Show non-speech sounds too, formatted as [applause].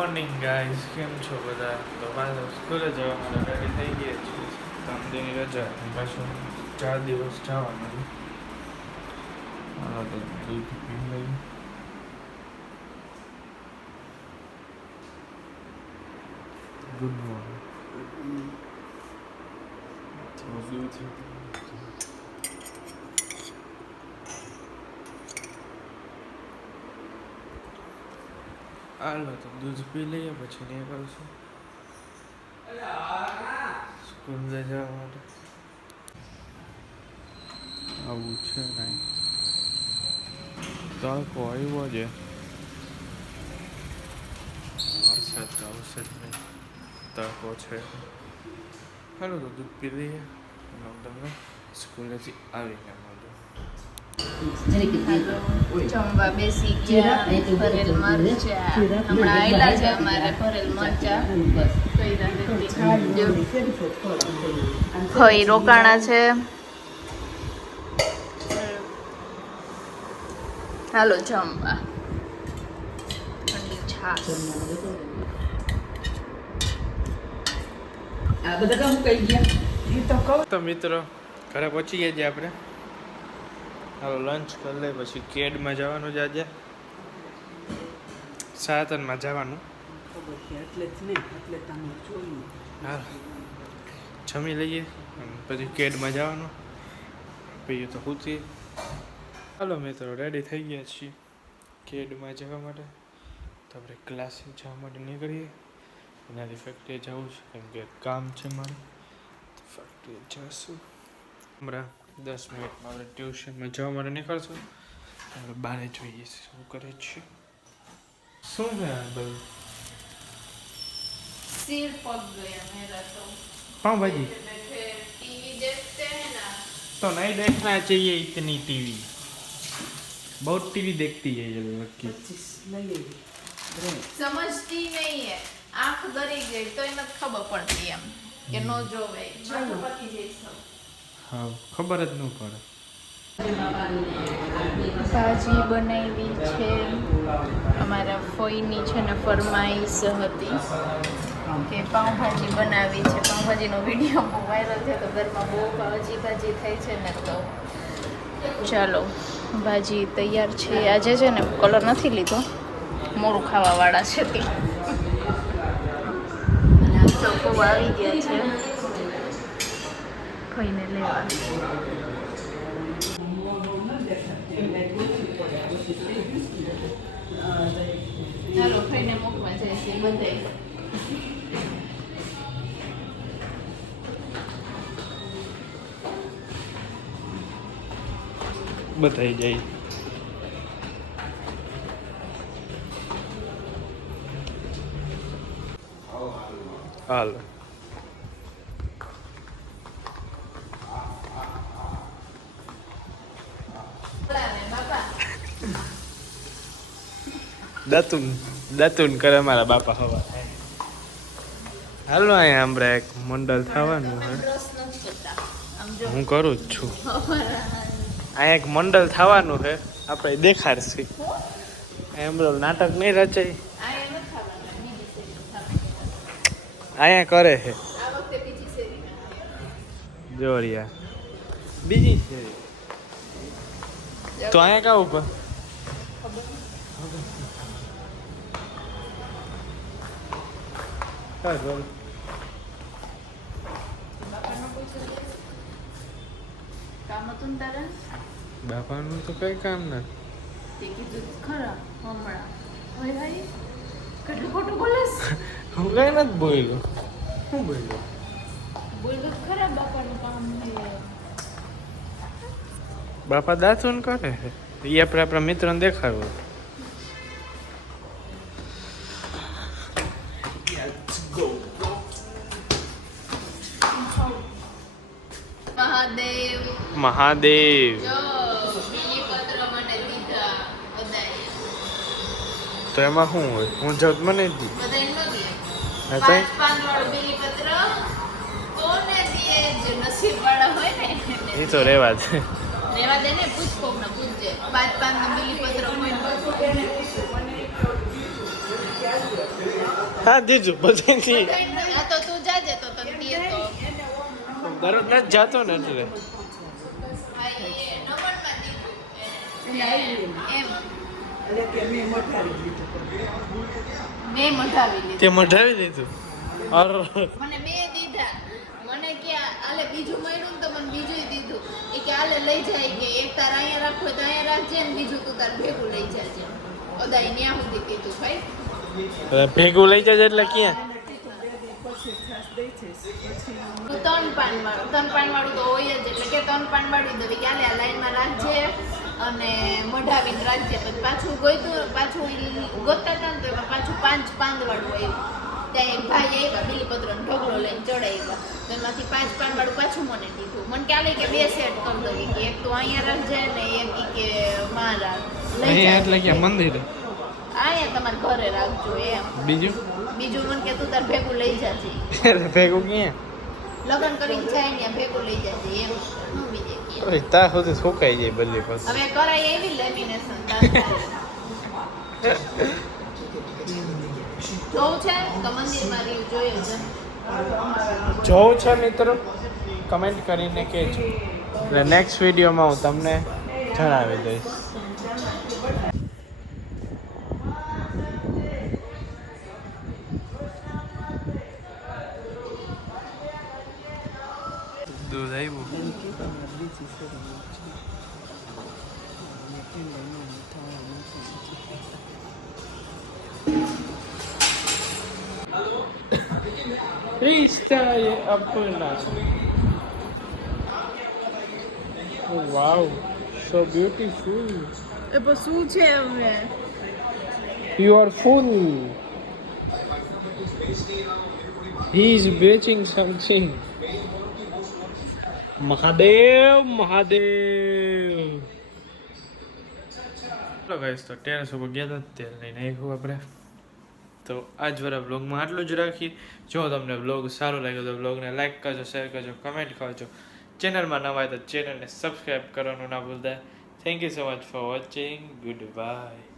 Morning guys કેમ છો બધા તો કાલે સ્કૂલે જવા માટે રેડી થઈ ગયા છીએ ત્રણ દિનની રજા અને પાછું ચાર દિવસ જવાનું છે હાલો તો દૂધ પી લઈએ ગુડ મોર્નિંગ હાલો તો દૂધ પી લઈએ પછી નીકળશું સ્કૂલને જવા માટે. આવું છે કાંઈ. તડકો આવ્યો છે. વરસાદ તો આવશે જ નહીં. તડકો છે. હાલો તો દૂધ પી લઈએ. તમને સ્કૂલેથી આવીને મળું જમવા બેસી ગયા ભરેલ મરચા. હમણાં આયલા છે અમારે ભરેલ મરચા. ફઈ રોકાણા છે. હાલો જમવા. ઠંડી છાશ. આ બધા કામ કઈ ગયા. તો મિત્રો ઘરે પહોંચી ગયા છે આપણે. હાલો લંચ કરી લઈએ પછી કેડમાં જવાનું છે આજે? સાતનમાં જવાનું. હા જમી લઈએ. પછી કેડમાં જવાનું. પીએ તો પૂછી હાલો મિત્રો રેડી થઈ ગયા છીએ કેડમાં જવા માટે. તો આપણે ક્લાસિક જવા માટે નીકળીએ. એનાથી ફેક્ટરીએ જવું છે કેમ કે કામ છે મારે. ફેક્ટરીએ જશું હમણાં દસ મિનિટમાં આપણે ટ્યુશનમાં જવા માટે નીકળશું આપણે બારે જોઈએ છે શું કરે છે શું છે આ બધું सिर पक गया मेरा तो पावभाजी टीवी देखते हैं ना तो नहीं देखना चाहिए इतनी टीवी बहुत टीवी देखती है ये लड़की પચીસ લઈ લેવી બ્રેડ સમજતી નહીં હે આંખ ગરી ગઈ તો એને ખબર પડતી એમ કે નો જોવે ચાલો. પતી જઈશ હા, ખબર જ ન પડે. ભાજી બનાવી છે. અમારા ફોઈની છે ને ફરમાઈશ હતી કે પાઉંભાજી બનાવી છે. પાઉંભાજીનો વીડિયો બહુ વાયરલ થયો તો ઘરમાં બહુ ભાજી ભાજી થાય છે ને તો ચાલો, ભાજી તૈયાર છે. આજે છે ને કલર નથી લીધો. મોડું ખાવાવાળા છે તે. અને આ આવી ગયા છે. ફઈને લેવા ચાલો ફઈને મૂકવા જાય છે બધાય બતાઈ જાય હાલ દાતુન દાતુન કરે મારા બાપા હવા. હાલો અહીંયા હમણાં એક મંડળ થવાનું હે. હું કરું જ છું. અહીંયા એક મંડળ થવાનું છે આપણે દેખાડશી. એમ નાટક નહીં રચાય. શેરી અહીંયા કરે છે શેરી જોરિયા બીજી છે. તો અહીંયા કા ઉપર બોલ. બાપાનો તો કઈ કામ ના. તે કીધું ખરા હમણાં. હવે ભાઈ કેટલું ખોટું બોલેસ હું કઈ નથી બોલ્યો. શું બોલ્યો? બોલ્યો ખરા બાપાનું કામ બાપા દાંતણ કરે એ આપણે આપણા મિત્રને દેખાડવું. મહાદેવ. તો એમાં શું હોય? હું જગ નહીં દી. હા, એ તો રેવા છે રેવા દે ને પૂછ કોક જતો પાંચ તે મઢાવી દીધું? અર. મને બે દીધા. મને કે આલે બીજું મળ્યું ને તો મને બીજું દીધું. એ કે આલે લઈ જાય કે એક તાર અહીંયા રાખો તો અહીંયા રાખજે ને બીજું તું તાર ભેગું લઈ જાજે. અદાય ન્યા સુધી કીધું ભાઈ. ભેગું લઈ જાય એટલે ક્યાં? ત્રણ પાન વાળું ત્રણ પાન વાળું તો હોય જ એટલે કે ત્રણ પાન વાળું દરેક ક્યાં લાઈનમાં રાખજે. અને મઢાવીને રાખજે પછી પાછું ગોતું પાછું ગોતતા હતા ને તો એમાં પાછું પાંચ પાંદવાળું આવ્યું. ત્યાં એક ભાઈ આવ્યા બીલીપત્રનો ઢગલો લઈને ચડાવ્યા. તો એમાંથી પાંચ પાંદવાળું પાછું મને દીધું. મને ક્યારે કે બે સેટ કરી દો કે એક તો અહીંયા રાખજે ને એક કે માં રાખ એટલે કે મંદિર? અહીંયા તમારે ઘરે રાખજો એમ. બીજું? બીજું મને કે તું તાર ભેગું લઈ જાજે. [laughs] ભેગું ક્યાં? લગ્ન કરીને જાય ને ભેગું લઈ જાજે એમ. સુધી સુકાઈ જાય બદલી પાસે હવે કરાય એવી લેમિનેશન [laughs] જોવું છે? તો મંદિરમાં રહ્યું જોયું છે જોવું છે મિત્રો? કમેન્ટ કરીને કહેજો. એટલે નેક્સ્ટ વિડીયોમાં હું તમને જણાવી દઈશ. થવાનું નથી. Esta é apenas. Oh, wow, so beautiful. એ પણ શું છે હવે You are full. He is beaching something. Mahadev Mahadev. ચલો ગાઈસ તો ટેરેસ ઉપર ગયા હતા? તેલ લઈને આવ્યું આપણે. તો આજ વાળા બ્લોગમાં આટલું જ રાખીએ. જો તમને બ્લોગ સારો લાગ્યો તો બ્લોગને લાઈક કરજો શેર કરજો કમેન્ટ કરજો. ચેનલમાં નવા હોય તો ચેનલને સબસ્ક્રાઈબ કરવાનું ના ભૂલતા. Thank you so much for watching goodbye